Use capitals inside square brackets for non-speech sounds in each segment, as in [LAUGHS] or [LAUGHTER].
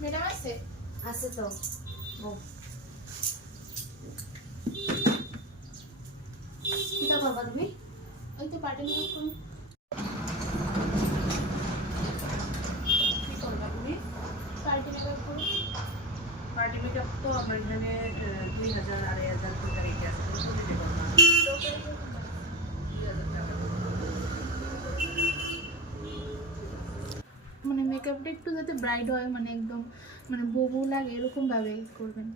Madam আছে? আছে তো। ও। কিটা করবা তুমি? ওই তো পার্টি মেকআপ করুন কি করবা তুমি? পার্টি মেকআপ করুন পার্টি মেকআপ তো আমার এখানে দুই হাজার আড়াই হাজার টাকা আছে দিতে পারবা হাজার মানে মেকআপটা একটু যাতে ব্রাইট হয় মানে একদম মানে বউ লাগে এরকম ভাবে করবেন।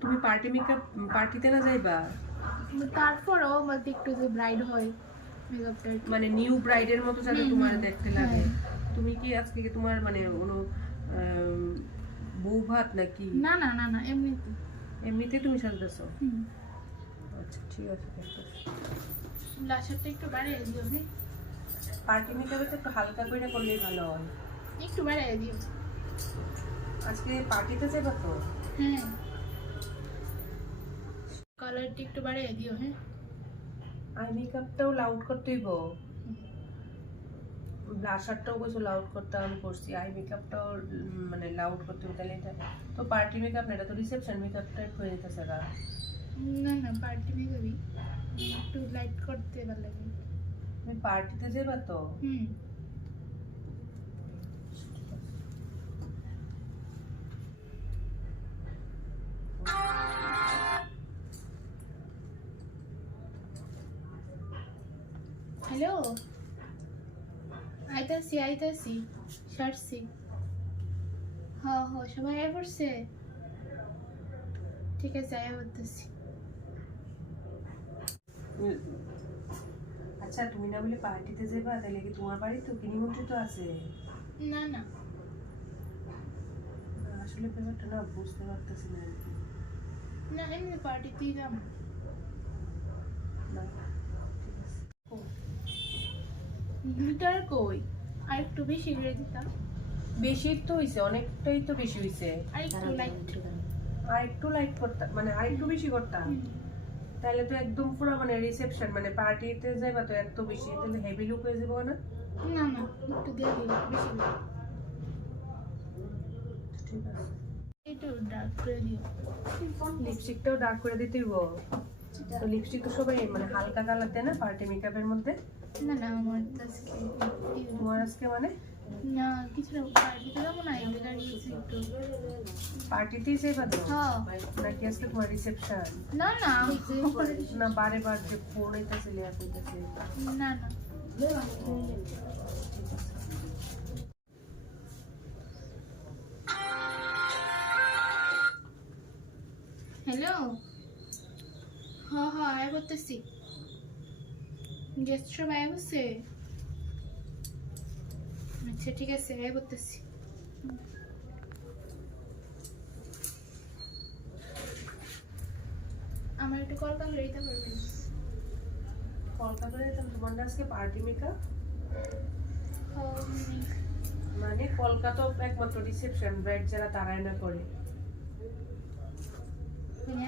তুমি পার্টি মেকআপ পার্টিতে না যাইবা? তারপরেও মানে একটু যে ব্রাইট হয় মেকআপটা মানে নিউ ব্রাইডের মতো যাতে তোমার দেখতে লাগে। হ্যাঁ। তুমি কি আজকে তোমার মানে কোনো বউ ভাত নাকি? না না না না এমনিতে। এমনিতে তুমি সাজতেছো? আচ্ছা ঠিক আছে ব্লাশারটা একটু বাড়িয়ে দিও পার্টি মেকআপে তো একটু হালকা করে করলেই ভালো হয়। একটু বাড়িয়ে দিও। আজকে পার্টিতে যাবা তো? হ্যাঁ। কালারটা একটু বাড়িয়ে দিও হ্যাঁ। আই মেকআপটাও লাউড করতেই গো ব্লাশারটাও কিছু লাউড করতে আমি করছি আই মেকআপটাও মানে লাউড করতে হবে তাহলে এটা তো পার্টি মেকআপ না এটা তো রিসেপশন মেকআপ টাইপ হয়ে যেতেছে গা। না না পার্টি মেকআপই একটু লাইট করতে ভালো লাগে তুমি পার্টিতে যাবা তো? হুম। হ্যালো আইতাছি আইতাছি সারছি। হ হ সবাই আয় পড়ছে? ঠিক আছে আয় করতেছি আচ্ছা তুমি না বলে পার্টিতে যাবা তাহলে কি তোমার বাড়ি তো কি নিমন্ত্রিত আছে? না না। আসলে ব্যাপারটা না বুঝতে পারতেছি না। না এমনি পার্টিতেই যাব না ঠিক আছে ও, লিটার কই? আর একটু বেশি করে দিতাম। বেশি তো হইছে অনেকটাই তো বেশি হইছে। আর একটু লাইট আর একটু লাইট করতাম মানে আর একটু বেশি করতাম। তাহলে তো একদম পুরো মানে রিসেপশন মানে পার্টিতে যাইবা তো এত বেশি তাহলে হেভি লুক হয়ে যাব না? না না একটু দিয়ে দিল বেশি করে। ঠিক আছে একটু ডার্ক করে দিও লিপস্টিকটাও ডার্ক করে দিতেই গো তো লিপস্টিক তো সবাই মানে হালকা কালার দেয় না পার্টি মেকআপের মধ্যে? না না আমার আজকে তোমার আজকে মানে? না কিছু না পার্টিতে যাব না এদের একটু। পার্টিতেই যাইবা তো হ্যাঁ। নাকি আজকে তোমার রিসেপশন না না না বারে বার যে পড়াইতেছে লেয়া করতেছে না না। হ্যালো হ্যাঁ হ্যাঁ আয় করতেছি। গেস্ট সব আয় আচ্ছা ঠিক আছে আয় করতেছি। আমার একটু কল কাল দিতে পারবেন কলকাতায় যেতাম তোমার আজকে পার্টি মেকআপ হ্যাঁ, মানে? কলকাতা একমাত্র রিসেপশন ব্রাইড যারা তারাই না করে মানে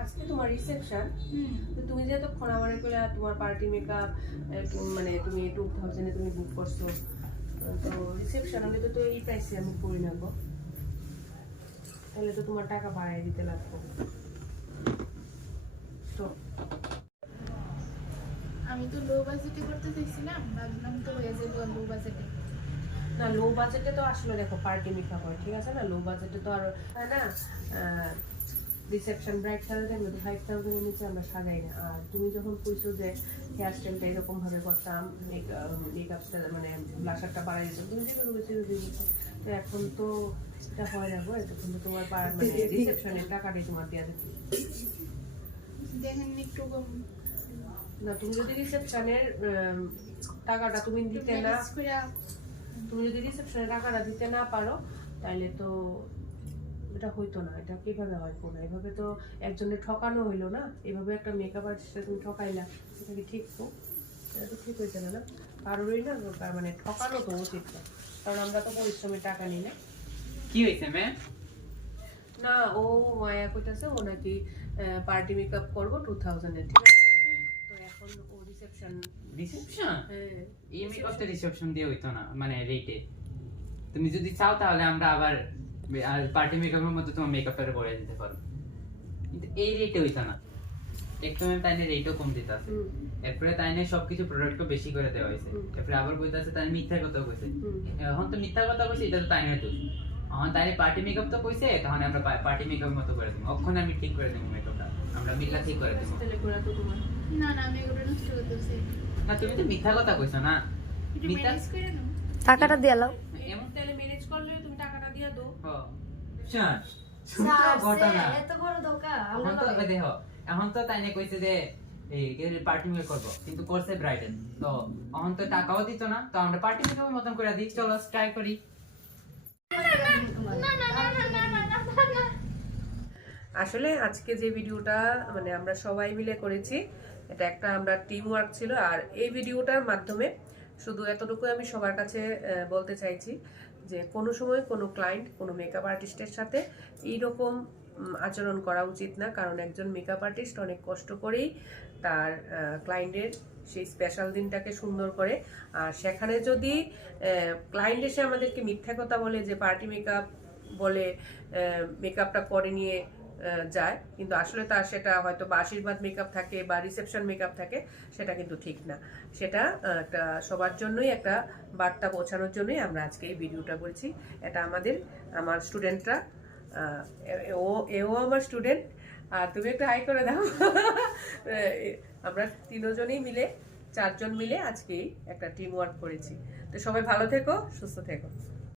আজকে তোমার রিসেপশন তো তুমি যে এতক্ষণ আমার করে তোমার পার্টি মেকআপ মানে তুমি টু থাউজেন্ডে তুমি বুক করছ তো রিসেপশন হলে তো এই প্রাইসে আমি করি না তাহলে তো তোমার টাকা বাড়াই দিতে লাগবে। তো আমি তো লো বাজেটে করতে চাইছিলাম ভাবলাম তো হয়ে যাব লো বাজেটে না লো বাজেটে তো আসলে দেখো পার্টি মেকআপ হয় ঠিক আছে না? লো বাজেটে তো আর হয় না রিসেপশন ব্রাইড সাজাতে গেলে তো ফাইভ থাউজেন্ডের নিচে আমরা সাজাই না। আর তুমি যখন কইছো যে হেয়ার স্টাইলটা এরকম ভাবে করতাম মেকআপটা মানে ব্লাশারটা বাড়াই দিতাম তুমি যেগুলো বলেছ তো এখন তো এটা হয় না গো তখন তো তোমার পার মানে [LAUGHS] রিসেপশনের টাকাটাই তোমার দেওয়া যেত দেখেন একটু কম। না তুমি যদি রিসেপশনের টাকাটা তুমি দিতে না তুমি যদি রিসেপশনের টাকাটা দিতে না পারো তাহলে তো এটা হইতো না এটা কীভাবে হয় কোনো? এভাবে তো একজনের ঠকানো হইল না এভাবে একটা মেকআপ আর্টিস্টে তুমি ঠকাইলা এটা কি ঠিক তো? এটা তো ঠিক হয়েছে না না? কারোরই না মানে ঠকানো তো উচিত না কারণ আমরা তো পরিশ্রমের টাকা নিই না। কি হয়েছে ম্যাম? না ও মায়া কইতাছে ও নাকি পার্টি মেকআপ করব টু থাউজেন্ডের ঠিক আছে? তো এখন ও রিসেপশন রিসেপশন হ্যাঁ এই মেকআপটা রিসেপশন দিয়ে হইতো না মানে রেটে তুমি যদি চাও তাহলে আমরা আবার পার্টি মেকআপের মধ্যে তোমার মেকআপটা করে দিতে পারো। কিন্তু এই রেটে হইতো না। একটু ম্যাম তাইনে রেটও কম দিতে আছে। এরপরে তাইনে সবকিছু প্রোডাক্টও বেশি করে দেওয়া হয়েছে। এরপরে আবার বইতে আছে তাই মিথ্যা কথা কইছে। এখন তো মিথ্যা কথা কইছে এটা তো তাই না তো এখন তাই পার্টি মেকআপ তো কইছে তখন আমরা পার্টি মেকআপ মতো করে দিব। ওখানে আমি ঠিক করে দেবো মেকআপটা আমরা মিল্লা ঠিক করে দেবো। না না আমি এগুলো নষ্ট করতেছি। না তুমি তো মিথ্যা কথা কইছো না। মিথ্যা টাকাটা দিয়ে লাও এমন তাহলে ম্যানেজ করলে তুমি টাকাটা দিয়ে দাও হ শোন ঘটনা এত বড় ধোকা এখন তো দেখো এখন তো তাই কইছে যে পার্টি মেক করব কিন্তু করছে ব্রাইডাল তো এখন তো টাকাও দিত না তো আমরা পার্টি মেকআপের মতন করে দিই। চলো ট্রাই করি। আসলে আজকে যে ভিডিওটা মানে আমরা সবাই মিলে করেছি এটা একটা আমরা টিম ওয়ার্ক ছিল আর এই ভিডিওটার মাধ্যমে শুধু এতটুকু আমি সবার কাছে আহ, বলতে চাইছি। যে কোনো সময় কোনো ক্লায়েন্ট কোনো মেকআপ আর্টিস্টের সাথে এইরকম আচরণ করা উচিত না। কারণ একজন মেকআপ আর্টিস্ট অনেক কষ্ট করেই তার ক্লায়েন্টের সেই স্পেশাল দিনটাকে সুন্দর করে। আর সেখানে যদি ক্লায়েন্ট এসে আমাদেরকে মিথ্যা কথা বলে যে পার্টি মেকআপ বলে মেকআপটা করে নিয়ে যায়। কিন্তু আসলে তার সেটা হয়তো বা আশীর্বাদ মেকআপ থাকে বা রিসেপশন মেকআপ থাকে, সেটা কিন্তু ঠিক না। সেটা একটা সবার জন্যই একটা বার্তা পৌঁছানোর জন্যই আমরা আজকে এই ভিডিওটা করেছি। এটা আমাদের, আমার স্টুডেন্টরা ও, এও আমার স্টুডেন্ট আর তুমি একটু হাই করে দাও। [LAUGHS] আমরা তিনজনেই মিলে, চারজন মিলে আজকেই একটা টিম ওয়ার্ক করেছি। তো সবাই ভালো থেকো, সুস্থ থেকো।